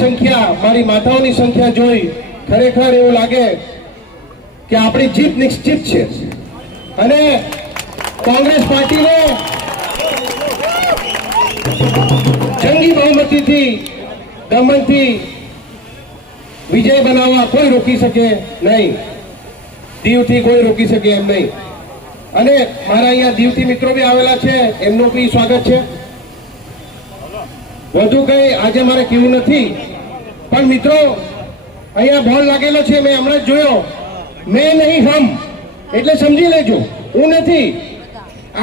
સંખ્યા, મારી માતાઓની સંખ્યા જોઈ ખરેખર એવું લાગે કે આપણી જીત નિશ્ચિત છે. અને કોંગ્રેસ પાર્ટીને જંગી બહુમતીથી દમનથી વિજય બનાવવા કોઈ રોકી શકે નહીં. દીવથી કોઈ રોકી શકે એમ નહીં. અને મારા અહીંયા દીવથી મિત્રો બી આવેલા છે, એમનું બી સ્વાગત છે. વધુ કઈ આજે મારે કહેવું નથી. પણ મિત્રો, અહીંયા બોલ લાગેલો છે, મેં હમણાં જ જોયો. મેં નહીં હમ, એટલે સમજી લેજો. હું નથી.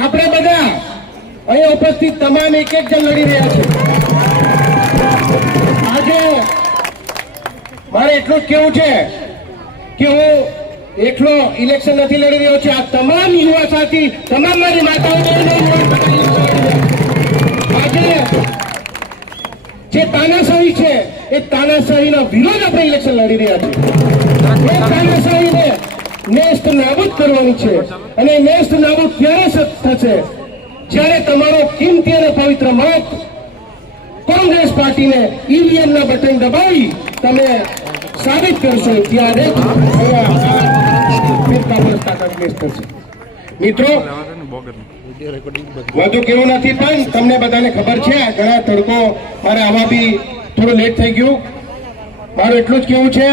આપણે બધા અહીંયા ઉપસ્થિત તમામ એક એક જણ લડી રહ્યા છે. આજે મારે એટલું જ કેવું છે કે હું એકલો ઇલેક્શન નથી લડી રહ્યો છે. આ તમામ યુવા સાથી, તમામ મારી માતાઓ જે તાનાશાહી છે, એ તાનાશાહીના વિરોધ આપણે ઇલેક્શન લડી રહ્યા છીએ. એ તાનાશાહીને નેસ્ત નાબૂદ કરવાની છે અને નેસ્ત નાબૂદ ક્યારે થશે? જ્યારે તમારો કિંમતી અને પવિત્ર મત કોંગ્રેસ પાર્ટીને ઈવીએમ ના બટન દબાવી તમે સાબિત કરશો, ત્યારે મિત્રો વધુ કેવું નથી પણ તમને બધાને ખબર છે ઘણા તડકો મારે આવા બી થોડું લેટ થઈ ગયું. મારું એટલું જ કેવું છે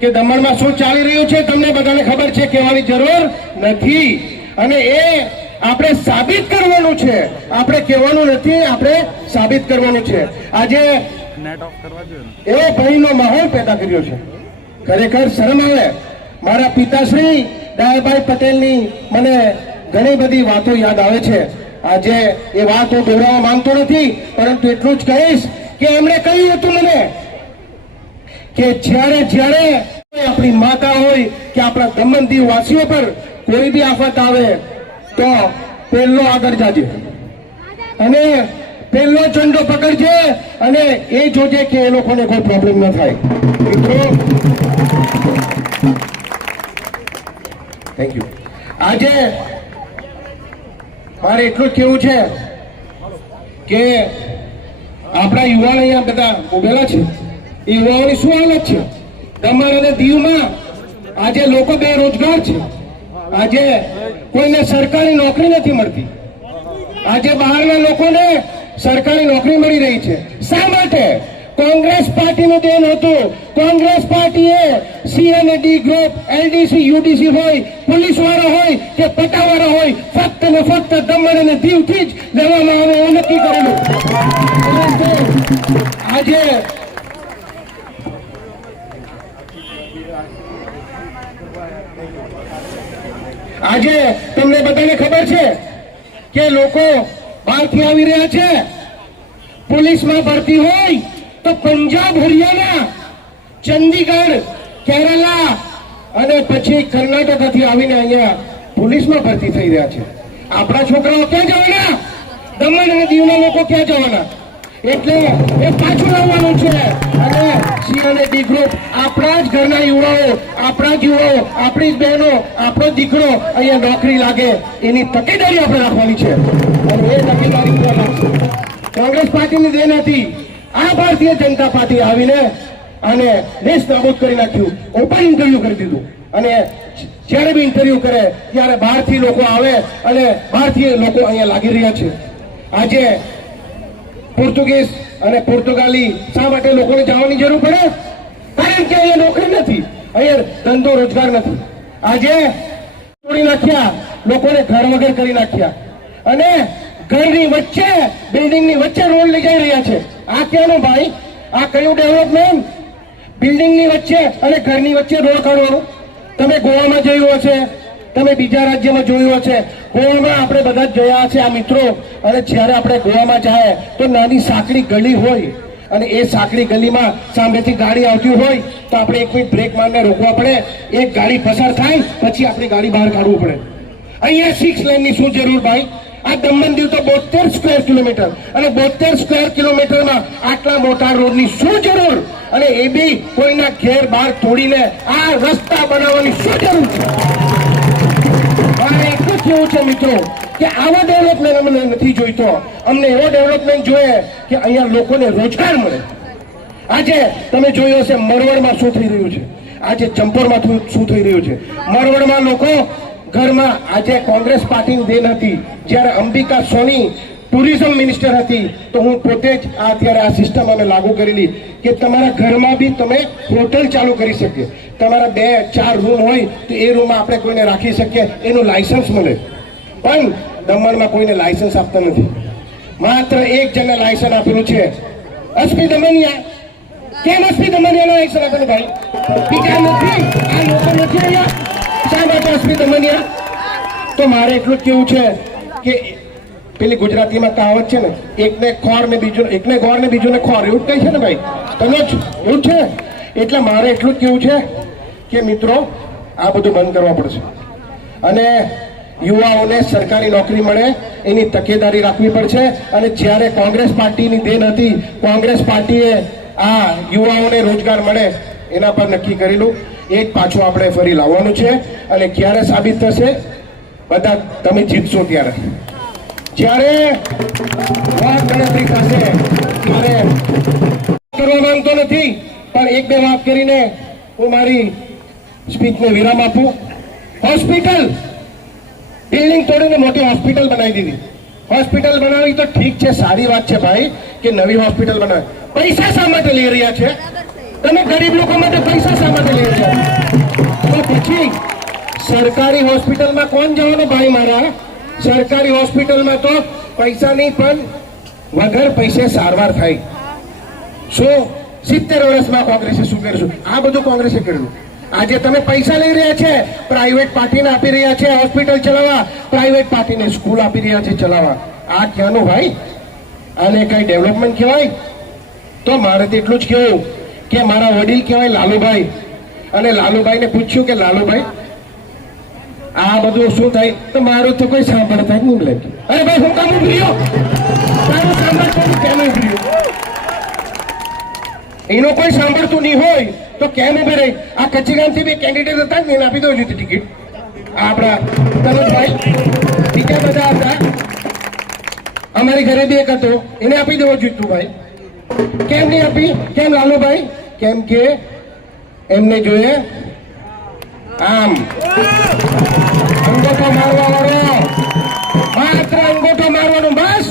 કે દમણમાં શું ચાલી રહ્યું છે તમને બધાને ખબર છે કહેવાની જરૂર નથી. અને એ આપણે સાબિત કરવાનું છે. આપણે કહેવાનું નથી આપણે સાબિત કરવાનું છે. આજે નેટ ઓફ કરવા જોઈએ ને. એ ભયનો માહોલ પેદા કર્યો છે. ખરેખર શરમ આવે. મારા પિતાશ્રી દયાભાઈ પટેલની મને ઘણી બધી વાતો યાદ આવે છે. આજે એ વાત હું દોહરાવવા માંગતો નથી, પરંતુ એટલું જ કહીશ કે એમણે કહ્યું હતું મને કે જ્યારે જ્યારે આપણી માતા હોય કે આપણા દમણ દીવ પર કોઈ બી આફત આવે, તો પહેલો આગળ જાજે. અને પહેલો ચંડો પકડજે અને એ જોજે કે એ લોકોને કોઈ પ્રોબ્લેમ ન થાય. થેન્ક યુ આજે મારે એટલું જ કેવું છે કે આપણા યુવાન અહીંયા બધા ઉભેલા છે. એ યુવાઓની શું હાલત છે? દમણ અને દીવમાં આજે લોકો બેરોજગાર છે. આજે કોઈને સરકારી નોકરી નથી મળતી. આજે બહારના લોકોને સરકારી નોકરી મળી રહી છે. શા માટે? કોંગ્રેસ પાર્ટીનું દેન હતું. કોંગ્રેસ પાર્ટીએ સી અને ડી ગ્રુપ, એલડીસી, યુડીસી હોય પોલીસવાળા હોય કે પટાવાળા હોય, ફક્ત ને ફક્ત દમણ અને દીવથી જ લેવામાં આવે એવું નક્કી કરેલું. આજે આજે તમને બધાને ખબર છે કે લોકો બહારથી આવી રહ્યા છે. પોલીસમાં ભરતી હોય તો પંજાબ હરિયાણા ચંદીગઢ, કેરલા અને પછી કર્ણાટકથી આવીને અહીંયા પોલીસમાં ભરતી થઈ રહ્યા છે. આપણા છોકરાઓ ક્યાં જવાના? દમણ અને દીવના લોકો ક્યાં જવાના? એટલે એ પાછું લાવવાનું છે. અને સી અને ડી ગ્રુપ, આપણા જ ઘરના યુવાઓ, આપણા જ યુવાઓ, આપણી જ બહેનો, આપણો દીકરો અહીંયા નોકરી લાગે, એની તકેદારી આપણે રાખવાની છે. અને એ તકેદારી કોંગ્રેસ પાર્ટીની દેન હતી. આ ભારતીય જનતા પાર્ટી આવીને અને દેશ નાબૂદ કરી નાખ્યું. ઓપન ઇન્ટરવ્યુ કરી દીધું. અને જ્યારે બી ઇન્ટરવ્યુ કરે, ત્યારે બહારથી લોકો આવે અને બહારથી લોકો અહીંયા લાગી રહ્યા છે. આજે પોર્ટુગીઝ અને પોર્ટુગાલી શા માટે લોકોને જવાની જરૂર પડે? કારણ કે અહીંયા નોકરી નથી. અહીંયા ધંધો રોજગાર નથી. આજે તોડી નાખ્યા, લોકોને ઘર વગર કરી નાખ્યા. અને ઘરની વચ્ચે બિલ્ડિંગની વચ્ચે રોડ લઈ રહ્યા છે. આ ક્યાંનું ભાઈ? આ કયું ડેવલપમેન્ટ બિલ્ડિંગની વચ્ચે અને ઘરની વચ્ચે રોડ કરવાનું તમે ગોવામાં જોયું હશે. તમે બીજા રાજ્યમાં જોયું હશે. ગોવામાં આપણે બધા જ જોયા છે આ મિત્રો. અને જ્યારે આપણે ગોવામાં જાય, તો નાની સાંકડી ગલી હોય. અને એ સાંકડી ગલીમાં સામેથી ગાડી આવતી હોય, તો આપણે એક મિનિટ બ્રેક મારને રોકવા પડે. એક ગાડી પસાર થાય, પછી આપણી ગાડી બહાર કાઢવું પડે. અહીંયા સિક્સ લેનની શું જરૂર ભાઈ? આ દમણ દીવ તો બોતેર સ્ક્વેર કિલોમીટર અને બોતેર સ્ક્વેર કિલોમીટરમાં આટલા મોટા રોડની શું જરૂર? અને એ બી કોઈના ઘેર બહાર તોડીને આ રસ્તા બનાવવાની શું જરૂર છે? કેવું છે મિત્રો, કે આવો ડેવલપમેન્ટ અમને નથી જોઈતો. અમને એવો ડેવલપમેન્ટ જોઈએ કે અહીંયા લોકોને રોજગાર મળે. આજે તમે જોયું હશે, મરવડમાં શું થઈ રહ્યું છે? આજે ચંપોરમાં શું થઈ રહ્યું છે? મરવડમાં લોકો ઘરમાં આજે કોંગ્રેસ પાર્ટીની દેન હતી જ્યારે અંબિકા સોની ટુરિઝમ મિનિસ્ટર હતી, તો હું પોતે જ આ અત્યારે આ સિસ્ટમ અમે લાગુ કરેલી કે તમારા ઘરમાં બી તમે હોટલ ચાલુ કરી શકીએ. તમારા બે, ચાર રૂમ હોય, તો એ રૂમમાં આપણે કોઈને રાખી શકીએ, એનું લાયસન્સ મળે. પણ દમણમાં કોઈને લાયસન્સ આપતા નથી. માત્ર એક જણને લાયસન્સ આપેલું છે. અસ્મી દમનિયા કેમ અસ્મી દમનિયાનો લાયસન્સ આપેલું ભાઈ? બીજા નથી. આ લોકો નથી અહીંયા શા માટે અસ્મિત દમનિયા તો મારે એટલું જ કેવું છે કે પેલી ગુજરાતીમાં કહાવત છે ને, એકને ખોર ને બીજું, એકને ગોર ને બીજું ને ખોર, એવું જ કહે છે ને ભાઈ? તમે જ, એવું છે? એટલે મારે એટલું જ કેવું છે કે મિત્રો, આ બધું બંધ કરવા પડશે. અને યુવાઓને સરકારી નોકરી મળે, એની તકેદારી રાખવી પડશે, અને જ્યારે કોંગ્રેસ પાર્ટીની દેન હતી, કોંગ્રેસ પાર્ટીએ આ યુવાઓને રોજગાર મળે, એના પર નક્કી કરેલું. એ જ પાછું આપણે ફરી લાવવાનું છે. અને ક્યારે સાબિત થશે? બધા તમે જીતશો ત્યારે. જ્યારે વાત ગણતરી થશે, ત્યારે કરવા માંગતો નથી, પણ એક બે વાત કરીને હું મારી સ્પીચને વિરામ આપું. હોસ્પિટલ. બિલ્ડિંગ તોડીને મોટી હોસ્પિટલ બનાવી દીધી. હોસ્પિટલ બનાવી તો ઠીક છે, સારી વાત છે ભાઈ, કે નવી હોસ્પિટલ બનાવી. પૈસા શા માટે લઈ રહ્યા છે? તમે ગરીબ લોકો માટે પૈસા શા માટે લઈ રહ્યા તો પછી સરકારી હોસ્પિટલમાં કોણ જવાનું ભાઈ મારા? સરકારી હોસ્પિટલમાં તો પૈસાની પણ વગર પૈસે સારવાર થાય શું સિત્તેર વર્ષમાં કોંગ્રેસે શું કર્યું? આ બધું કોંગ્રેસે કર્યું. આજે તમે પૈસા લઈ રહ્યા છે, પ્રાઇવેટ પાર્ટીને આપી રહ્યા છે, હોસ્પિટલ ચલાવવા. પ્રાઇવેટ પાર્ટીને સ્કૂલ આપી રહ્યા છે, ચલાવવા. આ ક્યાંનું ભાઈ? આને કઈ ડેવલપમેન્ટ કહેવાય? તો મારે તેટલું જ કહેવું. કે મારા વડીલ કહેવાય લાલુભાઈ. અને લાલુભાઈને પૂછ્યું કે લાલુભાઈ, આ બધું શું થાય? તો મારું તો કોઈ સાંભળતા જ નહીં અરે ભાઈ, હું કામ ઉભરી રહ્યો? તારું સાંભળતું કેમ ઉભરી રહ્યો? એનો કોઈ સાંભળતું નહીં હોય, તો કેમ ઊભી રહી? આ કચ્છીગામથી બે કેન્ડિડેટ હતા ને આપી દો છું ટિકિટ આપણા તનુજભાઈ. બીજા બધા હતા. અમારી ઘરે બી એક હતો. એને આપી દેવો જોઈતું ભાઈ કેમ નહીં આપી? કેમ લાલુભાઈ? કેમ કે એમને જોઈએ આમ. અંગોઠો મારવા માત્ર અંગોઠો મારવાનો બસ.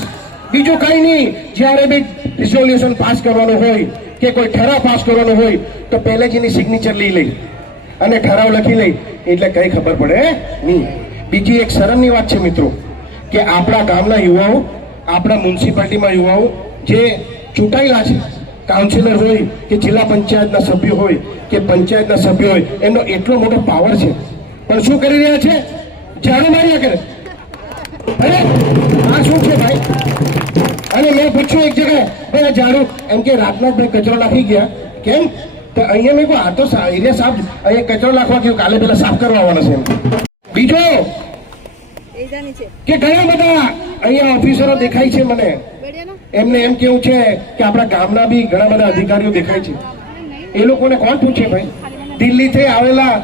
બીજું કઈ નહીં. જ્યારે બી રિઝોલ્યુશન પાસ કરવાનું હોય કે કોઈ ઠરાવ પાસ કરવાનો હોય, તો પહેલે જ એની સિગ્નેચર લઈ લઈ. અને ઠરાવ લખી લઈ. એટલે કઈ ખબર પડે નહીં. બીજી એક શરમની વાત છે મિત્રો, કે આપણા ગામના યુવાઓ, આપણા મ્યુનિસિપાલિટીમાં યુવાઓ, જે ચૂંટાયેલા છે. કાઉન્સિલર હોય કે જિલ્લા પંચાયતના સભ્યો હોય કે પંચાયતના સભ્યો હોય એમનો એટલો મોટો પાવર છે. પણ શું કરી રહ્યા છે? જાણું માર્યા કરે. અરે આ શું છે ભાઈ? અને મેં પૂછ્યું એક જગ્યાએ ભાઈ આ ઝાડુ એમ કે રાજનાથભાઈ કચરો નાખી ગયા. કેમ? તો અહીંયા મેં કહ્યું આ તો એરિયા સાફ અહીંયા કચરો નાખવા ગયું કાલે પેલા સાફ કરવા આવવાના છે એમ. બીજો કે ઘણા બધા અહીંયા ઓફિસરો દેખાય છે મને. એમને એમ કેવું છે કે આપણા ગામના બી ઘણા બધા અધિકારીઓ દેખાય છે. એ લોકોને કોણ પૂછે ભાઈ? દિલ્હીથી આવેલા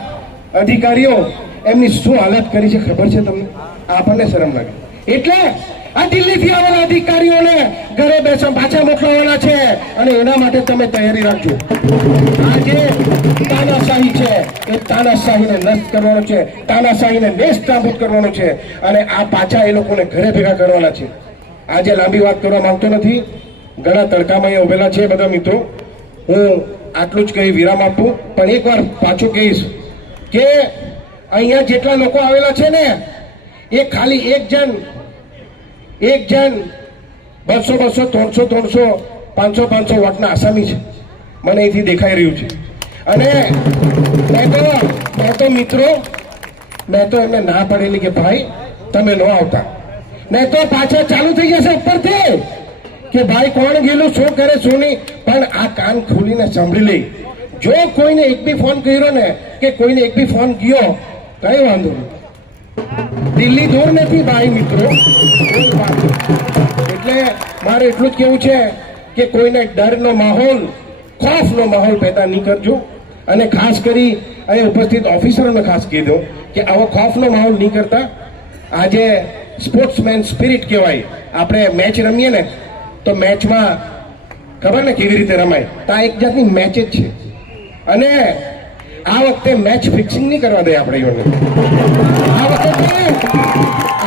અધિકારીઓ એમની શું હાલત કરી છે ખબર છે તમને? આપણને શરમ લાગે. એટલે આ દિલ્હીથી આવેલા અધિકારીઓને ઘરે બેસો પાછા મોકલવાના છે અને એના માટે તમે તૈયારી રાખજો. આ જે તાનાશાહી છે. એ તાનાશાહીને નષ્ટ કરવાનો છે. તાનાશાહીને નેસ્ત નાબૂદ કરવાનો છે. અને આ પાછા એ લોકોને ઘરે ભેગા કરવાના છે. આજે લાંબી વાત કરવા માંગતો નથી. ઘણા તડકામાં અહીંયા ઉભેલા છે બધા મિત્રો. હું આટલું જ કહી વિરામ આપું. પણ એકવાર પાછું કહીશ કે અહીંયા જેટલા લોકો આવેલા છે ને, એ ખાલી એક જણ એક જણ બસો બસો ત્રણસો ત્રણસો પાંચસો પાંચસો વોટના આસામી છે. મને અહીંથી દેખાઈ રહ્યું છે. અને મેં તો મેં તો મિત્રો, મેં તો એમને ના પડેલી કે ભાઈ, તમે ન આવતા. નહીં તો પાછા ચાલુ થઈ જશે ઉપરથી. કે ભાઈ કોણ ગયેલું, શું કરે, શું નહીં. પણ આ કાન ખોલીને સાંભળી લઈ જો કોઈને એક બી ફોન કર્યો ને, કે કોઈને એક બી ફોન ગયો, કઈ વાંધો દિલ્હી દૂર નથી, ભાઈ મિત્રો. એટલે મારે એટલું જ કેવું છે કે કોઈને ડરનો માહોલ, ખોફનો માહોલ પેદા નહીં કરજો. અને ખાસ કરી અહીં ઉપસ્થિત ઓફિસરોને ખાસ કહી દો કે આવો ખોફનો માહોલ નહીં કરતા. આજે સ્પોર્ટ્સમેન સ્પિરિટ કહેવાય. આપણે મેચ રમીએ ને, તો મેચમાં ખબર ને કેવી રીતે રમાય? તો આ એક જાતની મેચ જ છે. અને આ વખતે મેચ ફિક્સિંગ નહીં કરવા દે આપણે. આ વખતે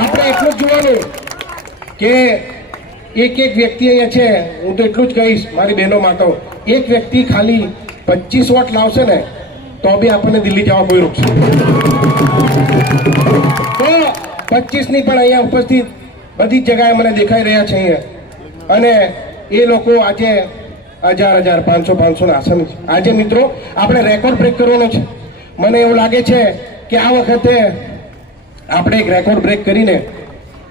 આપણે એટલું જ જોવાનું કે એક એક વ્યક્તિ અહીંયા છે, હું તો એટલું જ કહીશ, મારી બહેનો માટે એક વ્યક્તિ ખાલી પચીસ વોટ લાવશે ને, તો બી આપણને દિલ્હી જવા કોઈ રોકશે તો પચીસની પણ અહીંયા ઉપસ્થિત બધી જ જગાએ મને દેખાઈ રહ્યા છે અહીંયા. અને એ લોકો આજે હજાર હજાર પાંચસો પાંચસો ના આસન છે. આજે મિત્રો, આપણે રેકોર્ડ બ્રેક કરવાનો છે. મને એવું લાગે છે કે આ વખતે આપણે એક રેકોર્ડ બ્રેક કરીને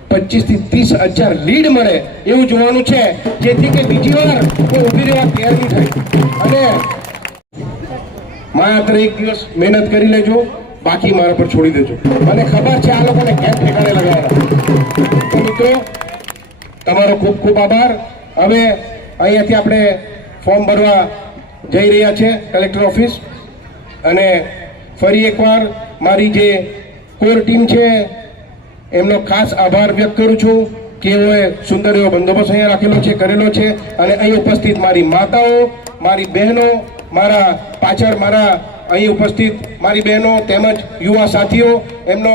પચીસથી ત્રીસ હજાર લીડ મળે એવું જોવાનું છે. જેથી કે બીજી વાર કોઈ ઊભી રહેવા તૈયાર નહીં થાય. અને માત્ર એક દિવસ મહેનત કરી લેજો. બાકી મારા પર છોડી દેજો. મને ખબર છે આ લોકોને કેમ ઠેકાણે લગાવવાના તો મિત્રો, તમારો ખૂબ ખૂબ આભાર. હવે અહીંયાથી આપણે ફોર્મ ભરવા જઈ રહ્યા છે કલેક્ટર ઓફિસ. અને ફરી એકવાર મારી જે કોર ટીમ છે, એમનો ખાસ આભાર વ્યક્ત કરું છું કે એઓએ સુંદર એવો બંદોબસ્ત અહીંયા રાખેલો છે, કરેલો છે. અને અહીં ઉપસ્થિત મારી માતાઓ, મારી બહેનો, મારા પાછળ મારા અહીં ઉપસ્થિત મારી બહેનો તેમજ યુવા સાથીઓ, એમનો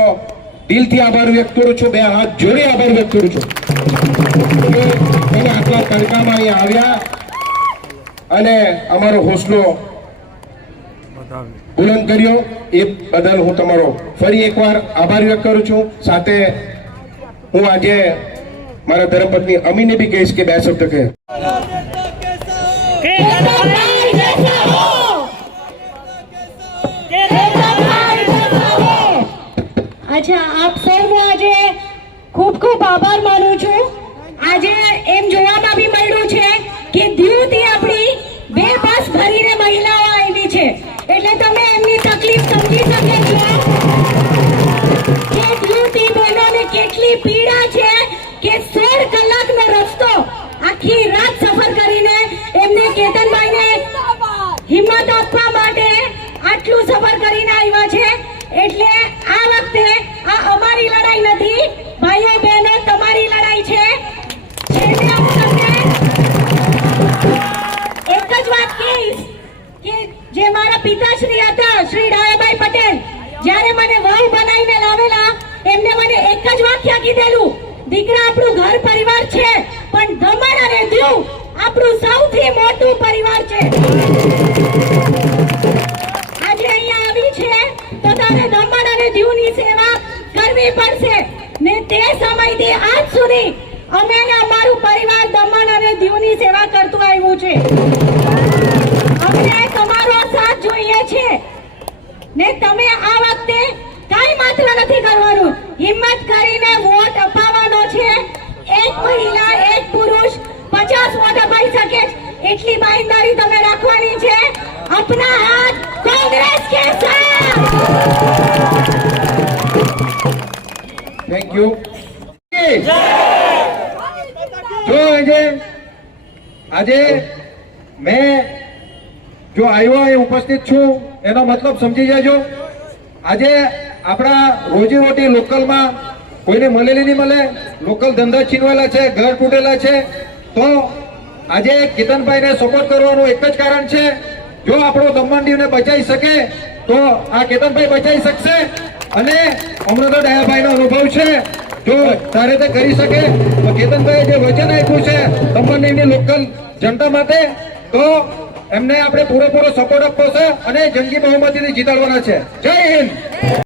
દિલથી આભાર વ્યક્ત કરું છું, બે હાથ જોડી આભાર વ્યક્ત કરું છું. આટલા તડકામાં અહીંયા આવ્યા અને અમારો હોસલો બુલંદ કર્યો. એ બદલ હું તમારો ફરી એકવાર આભાર વ્યક્ત કરું છું. સાથે હું આજે મારા ધર્મપત્ની અમીને બી કહીશ કે બે શબ્દ કહે. અચ્છા, આપ સૌનો આજે ખૂબ ખૂબ આભાર માનું છું. આજે એમ જોવામાં બી મળ્યું છે કે દીવથી આપણી બે બસ ભરીને મહિલાઓ આવી છે. એટલે તમે એમની તકલીફ સમજી શકે છો કે દીવથી બહેનોને કેટલી પીડા છે કે સોળ કલાકનો રસ્તો આખી રાત સફર કરીને એમને કેતનભાઈને હિંમત આપવા માટે આટલું સફર કરીને આવ્યા છે. એટલે લડાઈ નથી. ભાઈઓ બહેનો, તમારી લડાઈ છે. જે મારા પિતાશ્રી હતા, શ્રી ડાયાભાઈ પટેલ, જ્યારે મને વહુ બનાવીને લાવેલા, એમને મને એક જ વાક્ય કીધેલું, દીકરા, આપણું ઘર પરિવાર છે, પણ દમણ અને દીવ આપણું સૌથી મોટું પરિવાર છે. એટલી માહિતદારી તમે રાખવાની છે? અપના હાથ કોંગ્રેસ કે થેન્ક યુ જો આજે આજે મેં જો આવ્યો એ ઉપસ્થિત છું, એનો મતલબ સમજી જાજો. આજે આપણા રોજીરોટી લોકલમાં કોઈને મળેલી નહીં મળે. લોકલ ધંધા છીનવેલા છે, ઘર તૂટેલા છે, તો આજે કેતનભાઈને સપોર્ટ કરવાનું એક જ કારણ છે, જો આપણો દમણ દીવને બચાવી શકે, તો આ કેતનભાઈ બચાવી શકશે અને અમને તો ડાયાભાઈનો અનુભવ છે. જો તારે તે કરી શકે, તો કેતનભાઈએ જે વચન આપ્યું છે દમણ દીવની લોકલ જનતા માટે, તો એમને આપણે પૂરેપૂરો સપોર્ટ આપવો છે અને જંગી બહુમતીથી જીતાડવાના છે. જય હિન્દ!